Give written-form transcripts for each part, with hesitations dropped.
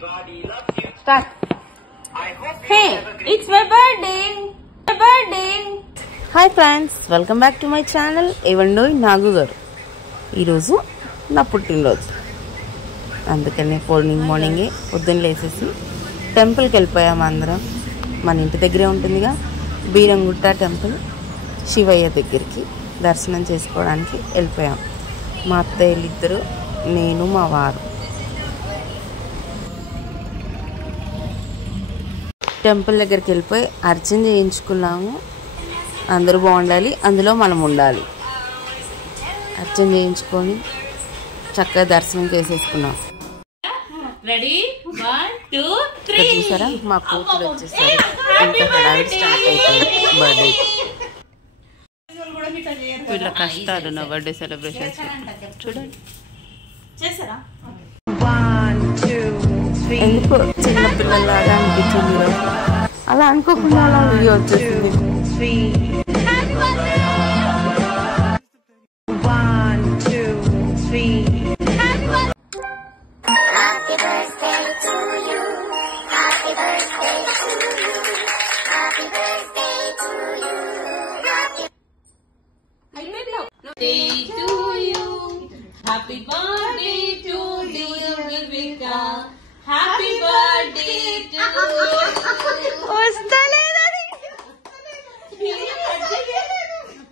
Start. Hey, it's my birthday. My birthday. Hi friends, welcome back to my channel. Evandoy Nagu garu. Ee roju na puttinroju. అందుకనే మార్నింగే పొద్దున్న లేసేసి టెంపుల్కి వెళ్ళిపోయాము అందరం. మన ఇంటి దగ్గరే ఉంటుందిగా బీరంగుట్ట టెంపుల్, శివయ్య దగ్గరికి దర్శనం చేసుకోవడానికి వెళ్ళిపోయాం. మా అత్తయ్యలు ఇద్దరు, నేను, మా వారు. టెంపుల్ దగ్గరికి వెళ్ళిపోయి అర్చన చేయించుకున్నాము. అందరూ బాగుండాలి, అందులో మనం ఉండాలి. అర్చన చేయించుకొని చక్కగా దర్శనం చేసేసుకున్నాం. రెడీ 1 2 3 చూసారా, మా కూతురు వచ్చేసారు. ఇంకా హడావిడి స్టార్ట్ అయిపోయింది బర్త్డే. వీళ్ళ కష్టాలు నా బర్త్డే సెలబ్రేషన్స్ చూడండి. ఎందుకు చిన్నపిల్లలాగా అనిపించింది, అలా అనుకోకుండా అలా వీడియో వచ్చేసింది. Happy birthday to dear Viveka. Happy birthday to వస్తలేదని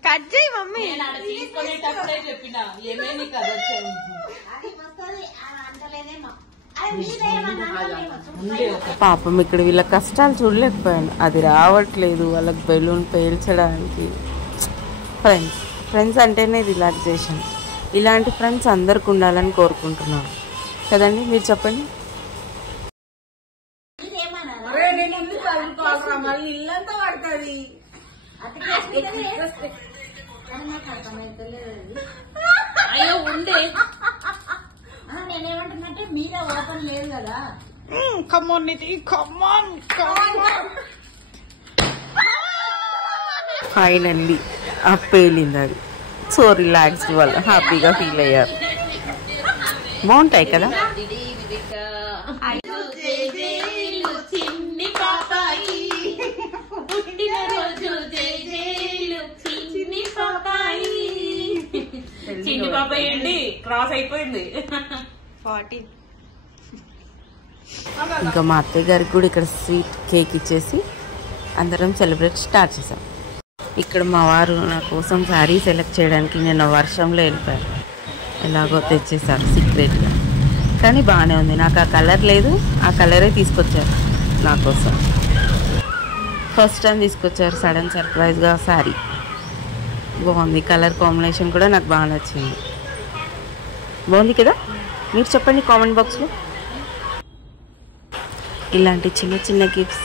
కట్ చేయి మమ్మీ. నేను అక్కడ తీసుకునేటప్పుడే చెప్పిన ఏమేమి కదా పాపం ఇక్కడ వీళ్ళ కష్టాలు చూడలేకపోయాను. అది రావట్లేదు వాళ్ళకి బెలూన్ పేల్చడానికి. ఫ్రెండ్స్ అంటేనే రిలాక్సేషన్. ఇలాంటి ఫ్రెండ్స్ అందరికి ఉండాలని కోరుకుంటున్నాను కదండి, మీరు చెప్పండి. అయ్యో ఉండే నేనేమంటున్నట్టే మీద ఓపెన్ లేదు కదా. ఫైనల్లీ పేలింది అది. సో రిలాక్స్డ్, వాళ్ళు హ్యాపీగా ఫీల్ అయ్యారు. బాగుంటాయి కదా. చిన్ని పాపాయి పుట్టినరోజు చిన్ని పాపాయి. చిన్ని పాపాయి అండి, క్రాస్ అయిపోయింది. ఇంకా మా అత్తయ్య గారికి కూడా ఇక్కడ స్వీట్ కేక్ ఇచ్చేసి అందరం సెలబ్రేట్ స్టార్ట్ చేసాం. ఇక్కడ మా వారు నా కోసం శారీ సెలెక్ట్ చేయడానికి నేను వర్షంలో వెళ్ళిపోయాను. ఎలాగో తెచ్చేసారు సీక్రెట్గా, కానీ బాగానే ఉంది. నాకు ఆ కలర్ లేదు, ఆ కలరే తీసుకొచ్చారు నా కోసం. ఫస్ట్ టైం తీసుకొచ్చారు సడన్ సర్ప్రైజ్గా శారీ. బాగుంది, కలర్ కాంబినేషన్ కూడా నాకు బాగా నచ్చింది. బాగుంది కదా, మీరు చెప్పండి కామెంట్ బాక్స్లో. ఇలాంటి చిన్న చిన్న గిఫ్ట్స్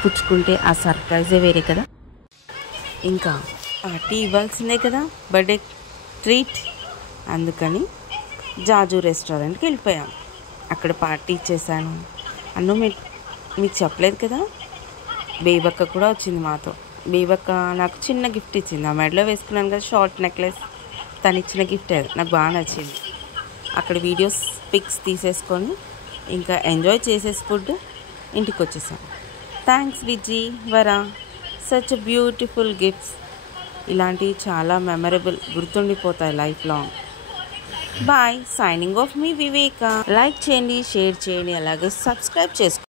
పుచ్చుకుంటే ఆ సర్ప్రైజే వేరే కదా. ఇంకా పార్టీ ఇవ్వాల్సిందే కదా, బర్త్డే ట్రీట్. అందుకని జాజు రెస్టారెంట్కి వెళ్ళిపోయాం. అక్కడ పార్టీ ఇచ్చేసాను. అన్ను మీకు చెప్పలేదు కదా, బేబక్క కూడా వచ్చింది మాతో. బేబక్క నాకు చిన్న గిఫ్ట్ ఇచ్చింది. ఆ మెడలో వేసుకున్నాను కదా షార్ట్ నెక్లెస్, తను ఇచ్చిన గిఫ్ట్ అది నాకు బాగా నచ్చింది. అక్కడ వీడియోస్ పిక్స్ తీసేసుకొని ఇంకా ఎంజాయ్ చేసేసుకుంటూ ఇంటికి వచ్చేసాం. థ్యాంక్స్ విజీ వరా, సచ్ బ్యూటిఫుల్ గిఫ్ట్స్. ఇలాంటివి చాలా మెమరబుల్, గుర్తుండిపోతాయి life long. Bye, signing off మీ వివేక. లైక్ చేయండి, షేర్ చేయండి, అలాగే సబ్స్క్రైబ్ చేసుకోండి.